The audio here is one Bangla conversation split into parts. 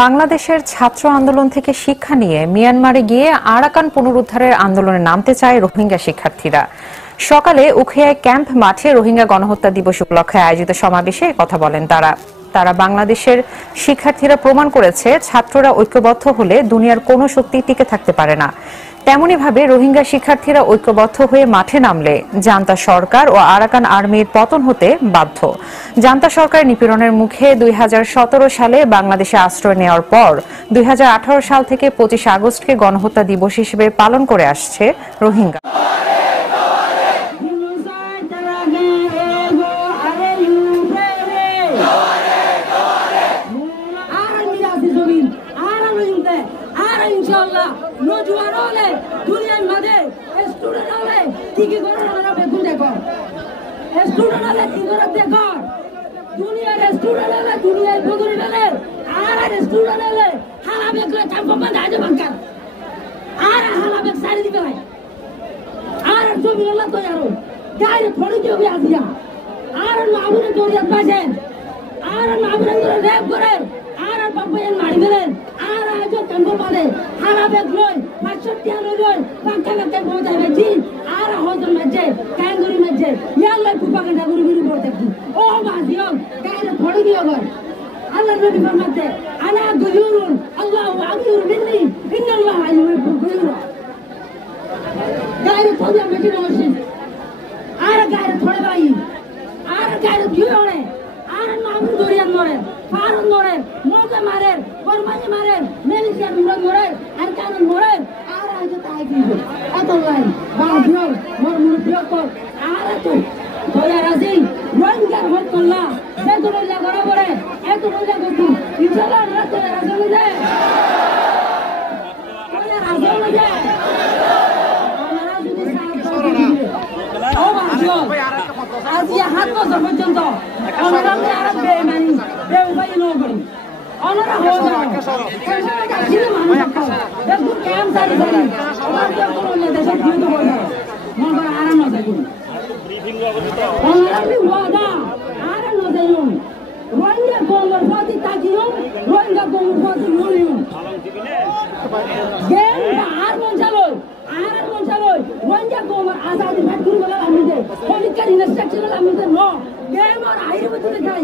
বাংলাদেশের ছাত্র আন্দোলন থেকে শিক্ষা নিয়ে মিয়ানমারে গিয়ে আরাকান পুনরুদ্ধারের আন্দোলনে নামতে চায় রোহিঙ্গা শিক্ষার্থীরা। সকালে উখিয়ায় ক্যাম্প মাঠে রোহিঙ্গা গণহত্যা দিবস উপলক্ষে আয়োজিত সমাবেশে কথা বলেন তারা বাংলাদেশের শিক্ষার্থীরা প্রমাণ করেছে ছাত্ররা ঐক্যবদ্ধ হলে দুনিয়ার কোনো শক্তি টিকে থাকতে পারে না। তেমনিভাবে রোহিঙ্গা শিক্ষার্থীরা ঐক্যবদ্ধ হয়ে মাঠে নামলে জান্তা সরকার ও আরাকান আর্মির পতন হতে বাধ্য। জান্তা সরকারের নিপীড়নের মুখে 2017 সালে বাংলাদেশে আশ্রয় নেওয়ার পর 2018 সাল থেকে 25 আগস্টকে গণহত্যা দিবস হিসেবে পালন করে আসছে রোহিঙ্গা। নজওয়ান হলে দুনিয়ার মাঝে স্টুডেন্ট হলে কি করে আমরা বেগুন দেখো স্টুডেন্ট হলে কি করে দেখো দুনিয়ার স্টুডেন্ট হলে দুনিয়ার বদলি হলে আর স্টুডেন্ট হলে হালা বেগুন কাপড় দাজে বাঙ্কার আর হালা বেগ সারি দিবে ভাই আর জমি হলো তো यारो গায়ে থড়ি জমি আসিয়া আর মামুনে দরিয়াত বাজেন আর মামুনে করে রেপ করে আর বাবায়ের মারি ফেলেন আর আজ কাম্বো পালে হারা বেগ লই 65 লই পাঁচটা বেগ পৌঁছায় বেজি আর হজর মধ্যে কাঙ্গুরি মধ্যে ইয়াল্লা প্রপাগান্ডা গুরি গুরি করতে ও বাজিও গায়ে থড়ি দিও গর আল্লাহ নবী ফরমাতে আনা গুয়ুরুন আল্লাহু আগিরু মিন্নি ইন্নাল্লাহ আলিমুল গুয়ুর গায়ে থড়ি বেজি নসি আর গায়ে থড়ি ভাই আর গায়ে দিওনে আর নাম দরিয়া মরে ফারুন মরে মোকে মারে বরমানি মারে মেলিশিয়ার মরে আর কারণ মরে আর আজ তাই কি এত লাইন বাজিও মোর মুরব্বিও কর আর তো দয়া রাজি রোহিঙ্গার হক করলা বেদুল লাগা পড়ে এত রোজা করতে ইনশাআল্লাহ আল্লাহ তো রাজনে যায় দয়া রাজনে যায় আমরা যদি সাহায্য ও বাজিও আজ হাত বছর পর্যন্ত আমরা আর বেমানি বেউবাই নগরী অনরা হয়ে যাও সেখানে কাছে মানুষ আছে দেখুন ক্যাম্প সারি সারি আমার তো কোনো দেশে কিন্তু বলে মন করে আরাম না যাই ব্রিফিং অবস্থিত অনরা বি ওয়াদা আর না যাইও রোহিঙ্গা গোমর ফাতি তাকিও রোহিঙ্গা গোমর ফাতি নলিও গেম আর মন চালো রোহিঙ্গা গোমর আজাদি ভাট করে বলা আমি দে পলিটিক্যাল ইনস্ট্রাকশন আমি দে নো গেম আর আইরে বলে খাই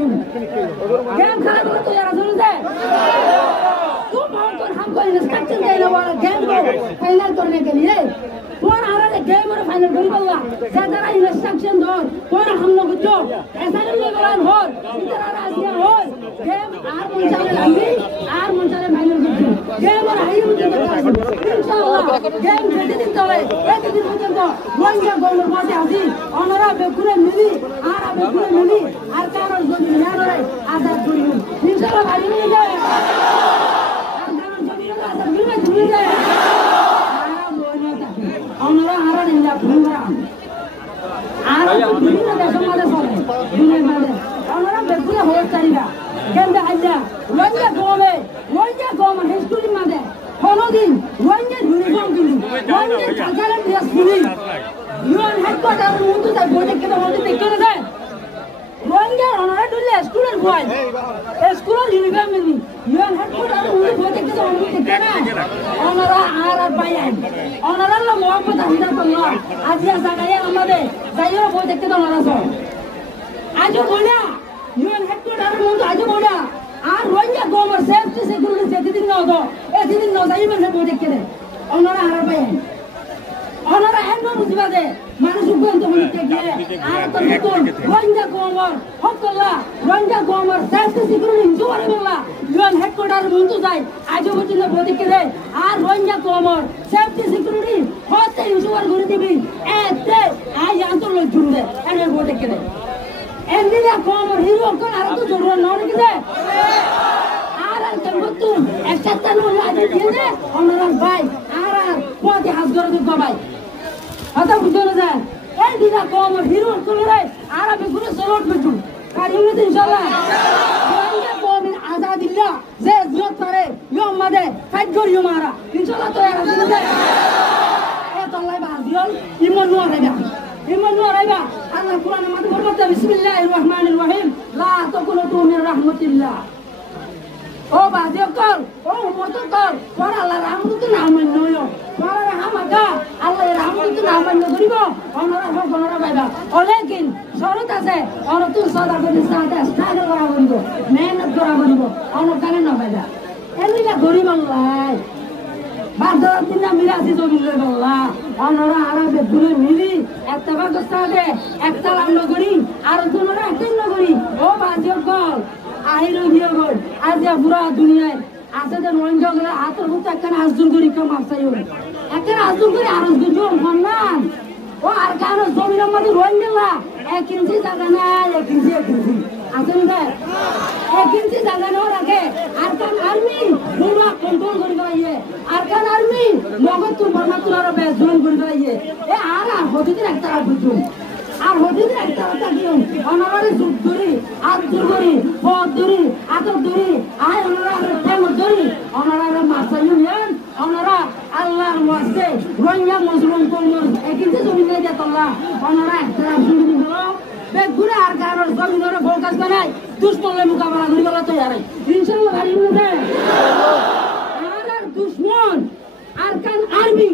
গেম খেলা করে তো यार सुन दे तू माउंटेन हमको इंस्ट्रक्शन देने वाला गेम को फाइनल करने के लिए कौन आ रहा है गेम और फाइनल करी बल्ला ज्यादा इंस्ट्रक्शन दो कौन हम लोग जो ऐसा नहीं बोला हो इधर आ रहा हो गेम आर मुंचाले लंबी आर मुंचाले फाइनल कर गेम और आइए मुझे बता इंशाल्लाह गेम खेलते दिन तो एक दिन পর্যন্ত রোহিঙ্গা গণর মাঝে আসি অনরা বেকুরে মিলি আর বেকুরে মিলি আর কারণ যদি না করে আজাদ করি ইনশাআল্লাহ ভাই নিয়ে যায় আর কারণ যদি না আজাদ মিলবে তুমি যায় আর বইনা থাকে অনরা হারা নিলা ভুমরা আর বিভিন্ন দেশের মাঝে চলে দুনিয়ার মাঝে অনরা বেকুরে হয়ে চারিরা কেমনে আইলা রোহিঙ্গা গম হিস্ট্রি মাঝে কোনদিন রোহিঙ্গা ইউনিফর্ম কিনি রোহিঙ্গা চাকালের ড্রেস কিনি ইউএন হেডকোয়ার্টার মধ্যে তাই বই দেখতে মধ্যে দেখতে না রোহিঙ্গা অনারা ডুলে স্টুডেন্ট হয় স্কুলের ইউনিফর্ম কিনি ইউএন হেডকোয়ার্টার মধ্যে বই দেখতে মধ্যে দেখতে না অনারা আর পাইয়ান অনারা লো মোহাম্মদ হিদায়াতুল্লাহ আজিয়া জায়গায় আমাদের যাইও বই দেখতে অনারা সব আজও বলা ইউএন হেডকোয়ার্টার মধ্যে আজও বলা আর রোহিঙ্গা গোমর সেফটি সিকিউরিটি যেদিন না হতো এদিন না যাইবে না বই দেখতে দে অনারা আর পাইয়ান অনারা এমন বুঝবা দে মানুষ উগ্রন্ত হইতে গিয়ে আর তো নতুন রোহিঙ্গা গোমর হকল্লা রোহিঙ্গা গোমর সেফটি সিকিউরিটি জোরে বললা ইউএন হেডকোয়ার্টার মধ্যে যাই আজও পর্যন্ত বই দেখতে দে আর রোহিঙ্গা গোমর সেফটি সিকিউরিটি হতে ইনসুয়ার করে দিবি এতে আই আন্তর্জাতিক জুড়ে এনে বই দেখতে দে এন্ডিরা গোমর হিরো কোন আর তো জোরে না দেখতে আর কমতুন একসাথে নয় আজ দিয়ে অনারা ভাই আর পথে হাত ধরে দিবা ভাই আদা বুঝো না যায় এই দিনা গোমর হিরো কোন রে আর আমি গুলো সলট বেজু কারিমে ইনশাআল্লাহ রোহিঙ্গা গোমর আজাদিল্লাহ যে জোত করে ইয়ম মাদে ফাইট করি মারা ইনশাআল্লাহ তো আর আছে এ তো লাই বাজিল ইমন নো দেবা ইমন নো রাইবা আল্লাহ কোরআনের মধ্যে বলতে বিসমিল্লাহির রহমানির রহিম লা তাকুনু মির রাহমাতিল্লাহ ও বাজিল কর পর আল্লাহ রহমত না মান্য হইও পর হামাকা আল্লাহ রহমত না মান্য করিব অনরা হোক অনরা বাইবা অলেকিন শরত আছে অন তুই সদা করে সাথে স্ট্রাগল করা করিব মেহনত করা করিব অনকানে না বাইবা এলিলা গরিব আল্লাহ বাজার দিনা মিরাসি জমি লই আল্লাহ অনরা আরবে দূরে মিলি একটা বাগস্তাদে একটা লাম্ব করি আর দুনরা একটা করি ও বাজির কল আহিরো গিয়ে গল আজ পুরা দুনিয়ায় আছে যে রোহিঙ্গা গুলো হাতের মধ্যে একটা আজদুল করি কেউ মাপসাই হবে একটা আজদুল করি আরো দুজন সম্মান ও আর কারো জমির মধ্যে রোহিঙ্গা 1 ইঞ্চি জায়গা নাই 1 ইঞ্চি আসেন না 1 ইঞ্চি জায়গা নেওয়া রাখে আর কান আর্মি পুরা কন্ট্রোল করে পাইয়ে আর কান আর্মি মগজ তুর বর্মা তুর আরো বেশ জোন করে পাইয়ে এ আর হদিন একটা বুঝুন আর হদিন একটা কথা কি অনারে যুগ ধরি আর দূর করি পথ ধরি আতর ধরি আয় ওনারা টেমর ধরি ওনারা মাসাই ইউনিয়ন ওনারা আল্লাহর ওয়াস্তে রোহিঙ্গা মুসলিম কর্মীর একইতে জমি নিয়ে যেত আল্লাহ ওনারা একটা শুরু দিল বেগুনে আর কারোর জমিনের ফোকাস করে দুশ্মনের মোকাবেলা করি বলা তৈরি ইনশাআল্লাহ গাড়ি উঠে আর দুশ্মন আর কান আর্মি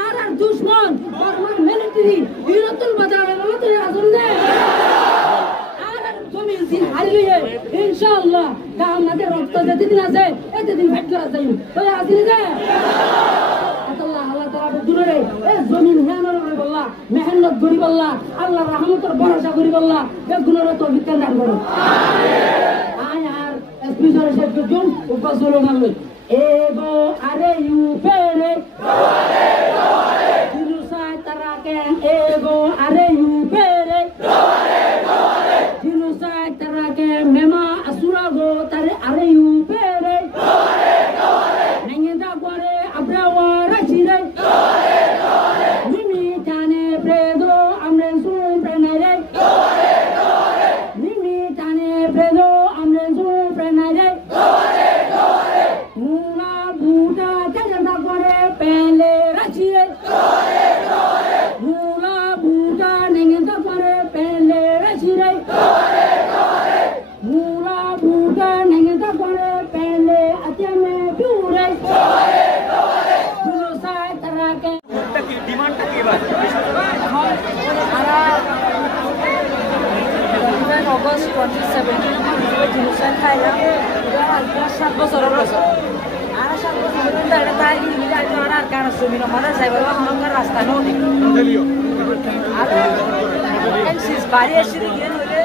আর দুশ্মন বর্মান মিলিটারি বিরতুল বাজারে বলা তৈরি আছেন না আর জমি দিন হারিয়ে ইনশাআল্লাহ আমাদের রক্ত যেদিন আছে এতদিন ফাইট করা যাই তো আসলে যে আল্লাহ তাআলা দূরে এ জমিন হেনর বল্লা মেহনত করি বল্লা আল্লাহর রহমতের ভরসা করি বল্লা বেগুনের তৌফিক দান করো আয় আর স্পিচার শেখ জুন উপসল মানলে এগো আরে ইউ পেরে দোরে দোরে দিনুসাই তারাকে এগো আরে ইউ পেরে দোরে দোরে দিনুসাই তারাকে মেমা আসুরা গো তারে আরে ইউ পেরে দোরে দোরে নেঙ্গা করে আব্রাওয়া রাচিরে দোরে দোরে নিমি টানে প্রেদো আমরে সুন প্রেনারে দোরে দোরে নিমি টানে প্রেদো আমরে সুন প্রেনারে দোরে দোরে মুনা বুটা কাজা করে পেলে রাচিরে দোরে দোরে মুনা বুটা নেঙ্গা করে পেলে রাচিরে দোরে দোরে মুনা বুটা নেঙ্গা করে পেলে আতিয়ামে পিউরে দোরে দোরে দিনুসাই তারাকে ডিমান্ডটা কি বাস অগস্ট 2017 জিনিসটা খাইলাম 7 বছরের বছর আর 7 বছর ধরে তাই মিলে আর কার জমিন আমাদের যাইবার হনকার রাস্তা নদী আর এনসিস বাড়ি এসে গিয়ে হইলে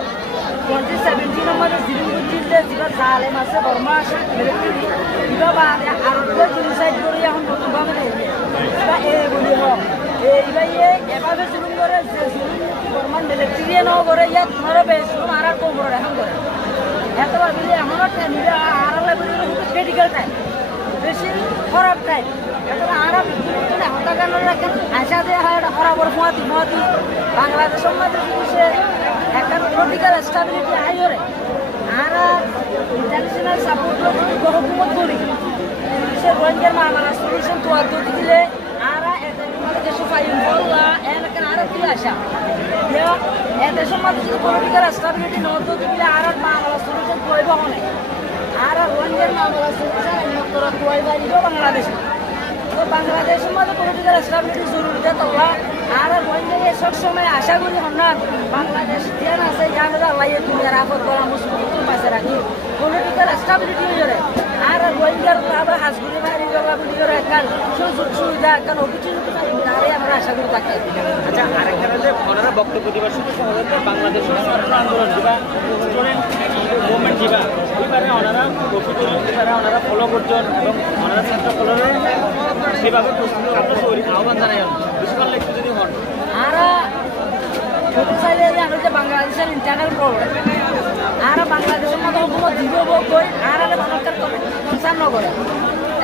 2017 আমাদের জিরুগুল জিল্লে যেটা জালে মাসে বর্মা আসে দিবা বাদে আর জিনিসাইড করে এখন নতুন ভাবে নেই এটা এগুলি হোক এইবাই এভাবে জুলুম করে যে জুলুম বর্মান মিলিটারি ন করে ইয়াত ধরে বেশ আর কম করে এখন করে এতবার মিলে এমনও নিলে আর ক্রিটিক্যাল টাইম বেশি খারাপ টাইম এতবার আর হত্যাকাণ্ড রাখেন আশা দিয়ে হয় খরাবর ফুয়াতি ফুয়াতি বাংলাদেশের মধ্যে জিনিসে একটা পলিটিক্যাল স্টেবিলিটি আইরে আর ইন্টারন্যাশনাল সাপোর্ট হুকুমত করি সে রোহিঙ্গার মামলা সলিউশন তো দিলে আর দেশে ফাইন বললা এলাকার আর কি আশা দেশের মধ্যে যদি পলিটিক্যাল স্টেবিলিটি নতো দিলে আর মামলা সলিউশন কইব হনে আর রোহিঙ্গার মামলা সলিউশন একমাত্র কইবা দিও বাংলাদেশে তো বাংলাদেশের মধ্যে পলিটিক্যাল স্টেবিলিটি জরুরি তোলা আর রোহিঙ্গা সব সময় আশা করি হন্যান বাংলাদেশ জ্ঞান আছে জানে আল্লাহ তুমি আর আপদ করা মুসলিম পাশে রাখি পলিটিক্যাল স্টেবিলিটি হয়ে আর রোহিঙ্গার আবার হাজগুড়ি মারি গলা বুঝি করে কাল সুযোগ সুবিধা কারণ অপরচুনিটি আরে আমরা আশা করি থাকি আচ্ছা আরেকটা হচ্ছে ওনারা বক্তব্য দিবার সাথে সাধারণত বাংলাদেশের ছাত্র আন্দোলন দিবা স্টুডেন্ট মুভমেন্ট দিবা এইবারে ওনারা ওনারা ফলো করছেন এবং ওনারা ছাত্র ফলোরে সেভাবে প্রস্তুত আপনার আহ্বান জানাই বেশি ভালো একটু যদি হন আর চাইলে আমি যে বাংলাদেশের ইন্টারনাল প্রবলেম আর বাংলাদেশের মতো হুকুমত দিব কই আর মানুষের কনসার্ন নকরে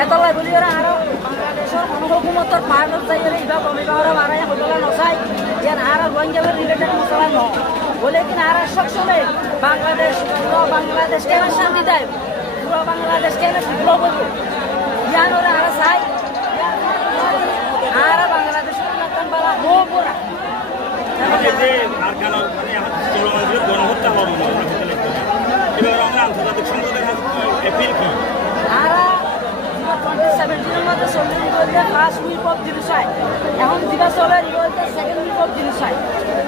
এতলাই বলি ওরা আর বাংলাদেশের হুকুমতর পাহাড়ত চাই ইবা কমিবা ওরা বাড়াই হতলা নচাই যে আর রোহিঙ্গাদের রিলেটেড মশলা ন বলে কিনা আর সবসময় বাংলাদেশ কেন শান্তি দেয় পুরো বাংলাদেশ কেন বিপ্লব করবো ইয়ান ওরা আর চাই আর বাংলাদেশের বালা হো পুরা গণহত্যা হবে এবার আমরা আন্তর্জাতিক সম্প্রদায়ের অ্যাপিল কি হচ্ছে ফার্স্ট উইক অফ জেনোসাইড এখন যেটা চলে এটা হচ্ছে সেকেন্ড উইক অফ জেনোসাইড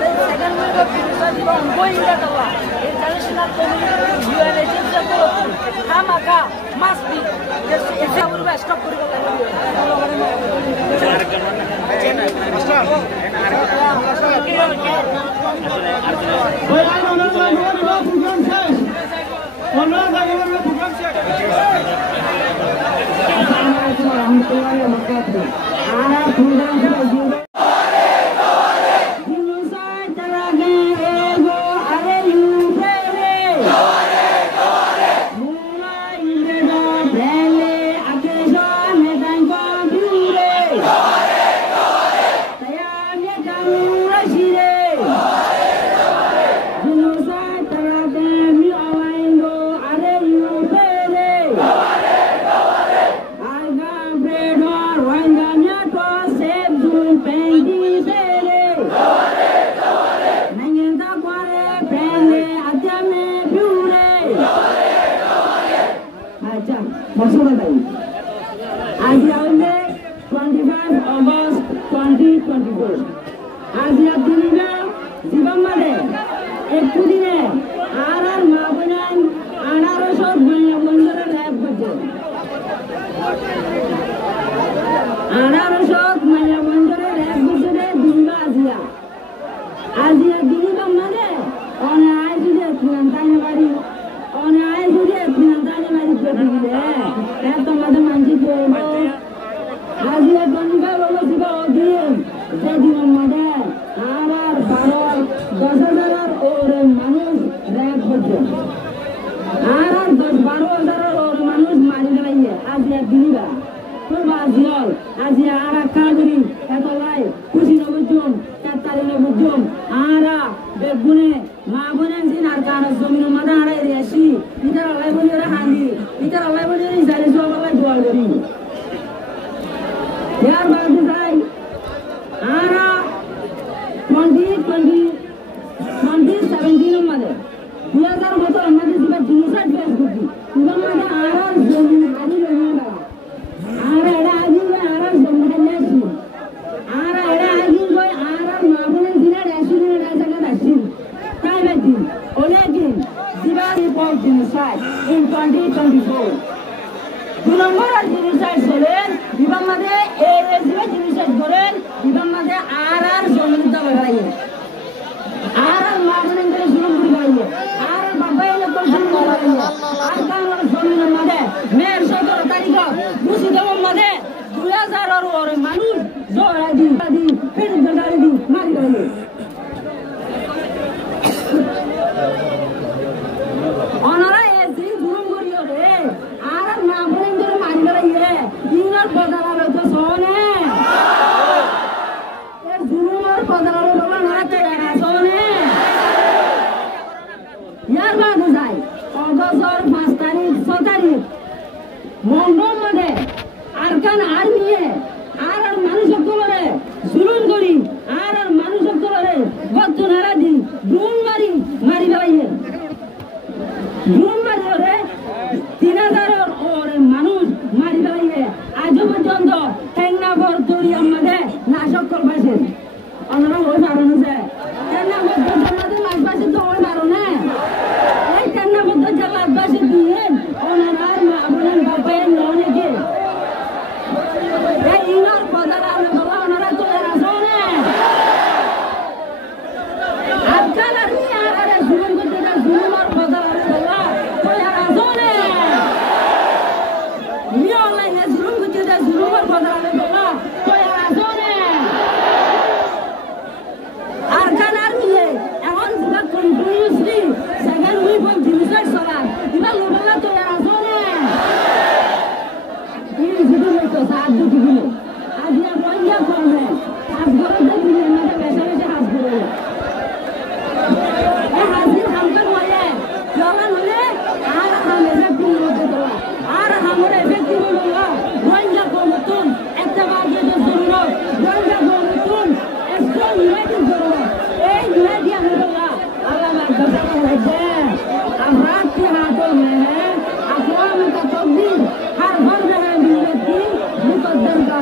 এই সেকেন্ড উইক অফ জেনোসাইড যেটা ongoing that Allah international community UN agency খামাকা মাস্ট বি এটা আমরা স্টপ করব आज 25 August 2024 आज या दिनना जीवनमध्ये एक दिने आर माबनान 1800 बंदर लॅब बजे 1800 बंदर लॅब बजे दिनगा आज या दिनमध्ये on आज जे कुंताने वाली on आज जे कुंताने वाली प्रतिदिने त्या तुम्हाला मानजी बोलो आज या बंदर लोक दिबा ओदिन जे दिनमध्ये आर 10,000 और মানুষ रॅब बजे आर 10-12,000 और মানুষ মারি গেলাইয়ে आज या दिनगा তো বাজিল आज या आरा কাগরি এতলাই খুশি নবজন তাতারি নবজন आरा বেগুনে মা বনেন দিন আর কার জমিন মাদা আড়াই রেসি ইতার আলাই বলিরা হান্দি ইতার আলাই বলিরা ইজারে সবাই দোয়া করি यार बात है आरा 2017 मध्ये 2000 मध्ये मध्ये जिबा जिनिसात फेस करती तुला मध्ये आरा जमीन आधी लग्न आरा एडा आधी आरा जमीन हल्ल्याची आरा एडा आधी गोय आरा मागणे दिना रॅशिने राजाला दाशी काय माहिती ओलेगिन जिबा रिपोर्ट जिनिसात इन 2024 दो नंबर जिनिसात सोलेन বিভাগमध्ये এএসবি জিনিসের করেন বিভাগमध्ये আর জমিন দাও লাগাইয়ে আর মাগনে করে শুরু করিয়ে আর বাবা এলে কোন লাগাইয়ে আর কারণ জমিনের মধ্যে মেয়ের 17 তারিখ মুসিদমের মধ্যে 2000 আর মানুষ জোড়া দি ফির গাড়ি দি মারি গেল অনারা এসি জুলুম করিও রে আর মাগনে করে মারি গেলাইয়ে ইনার বদলালো তো সোনে এর জুলুমের বদলালো বলা না তে সোনে यार बात जाय অগস্টর 5 তারিখ 6 তারিখ মন্ডল মধ্যে আরকান আর্মিয়ে আর মানুষ সকলরে জুলুম করি আর মানুষ সকলরে বদনারা দি ড্রোন মারি ফেলাইয়ে ড্রোন মারি ওরে 3000 ওরে মানুষ মারি ফেলাইয়ে আজ পর্যন্ত টেংনাগর দরিয়ার মধ্যে নাশক করবাছে অনরা ওই কারণে যে টেংনাগর দরিয়াতে নাশবাসে তো ওই কারণে এই টেংনাগর দরিয়াতে নাশবাসে দিয়ে অনরা মাবুলেন বাপায় ননে কে এই ইনার বদলালে বাবা অনরা তো রাসনে আজকাল আর নি আর জুলুম করতে না জুলুমার বদলালে বাবা তো রাসনে জুলুমের বদলালে বাবা তো রাসনে আর কান আর্মিয়ে এখন যেটা continuously second week of genocide চলান ইবা লোবালা তো রাসনে এই যেটা হইতো সাত দিন আজ ইয়া বইয়া করবে আজ ঘরে দিলে না বেশি বেশি হাত ধরে এই হাজির হামকার হয়ে জওয়ান হলে আর হামে এফেক্টিভ হতে দেওয়া আর হামরে এফেক্টিভ হলো রোহিঙ্গা কমিশন একটা বাজে তো জরুরত রোহিঙ্গা কমিশন স্ট্রং ইউনাইটেড জরুরত এই ইউনাইটেড হলো আল্লাহ বাদশা হইছে আমরাত के हाथों में है अक़वाम का तकदीर हर फर्द है मिलती मुकद्दर का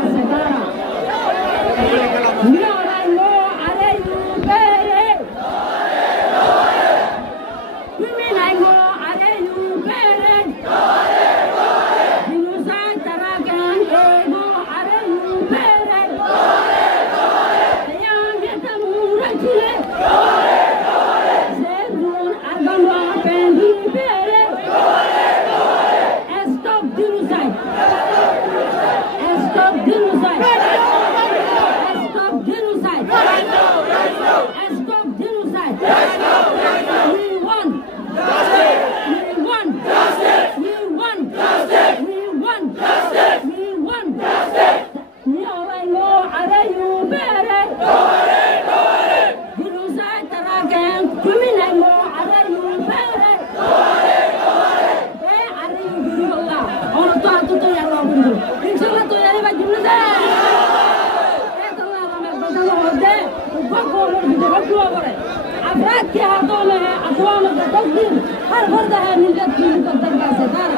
जिहाद के हाथों में है अक़वाम का तकदीर हर फर्द है मिल्लत की मुक़द्दर का सितारा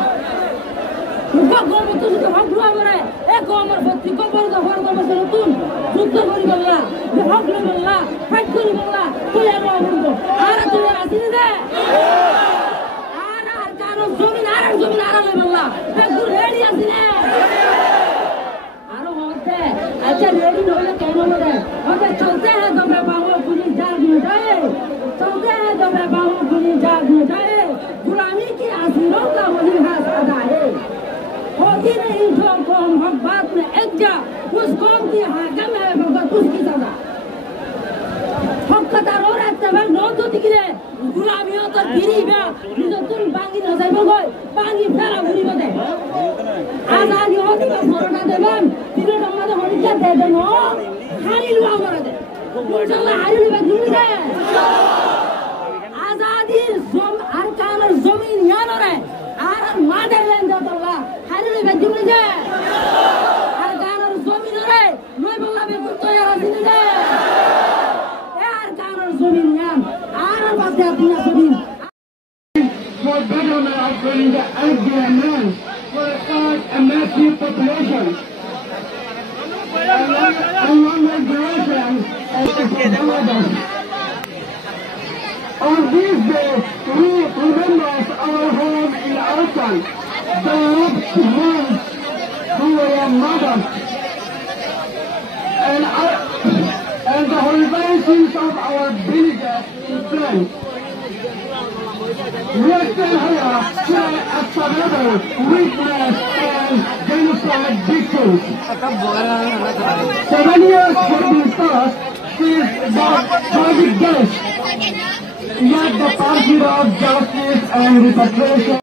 কম তুমি তো হক লওয়া করে এক আমার সত্যি কবর দা ফর দা বসে নতুন যুদ্ধ করি বললা যে হক লই বললা ফাইট করি বললা তুই আর বলবো আর তুই আসিনি দে আর কারো জমিন আর লই বললা বেগুর রেডি আসিনে আর হতে আচ্ছা রেডি হলে কেন বলে হতে চলতে হ্যাঁ তোমরা বাবু পুলিশ জাগ में जाए चलते हैं তোমরা বাবু পুলিশ জাগ में जाए गुलामी की आसिरों का वही हाथ अदा है होती नहीं जो कौम हक बात में एक जा उस कौम की हाकम है मगर उसकी सजा हक कतार और इत्तेफाक न तो दिखले गुलामियों तो गिरी बा जो तुम बांगी न जाए बोल बांगी फेरा बुरी बदे आजादी होती बस मरना दे बन तीनों टम्मा तो होनी क्या दे देनो खाली लुआ मर दे इंशाल्लाह हारी लुआ जुड़ दे आजादी जोम अरकान और जमीन याद रहे আর মাদারল্যান্ড দতলা হারিলে বেজুনি দে আর গানোর জমিন রে নই বললা বে তো ইয়ারা দিনে দে আর গানোর জমিন নাম আর বাদে আপনি জমিন for betterment of the Afghan men for a massive population and longer duration of the on this day, we remember our home in Arkan, the loved ones who were mothers, and the horizons of our villages in France. We are still here to survival, witness, and genocide victims. 7 years have been passed since the tragic death. Yet the party of justice and repatriation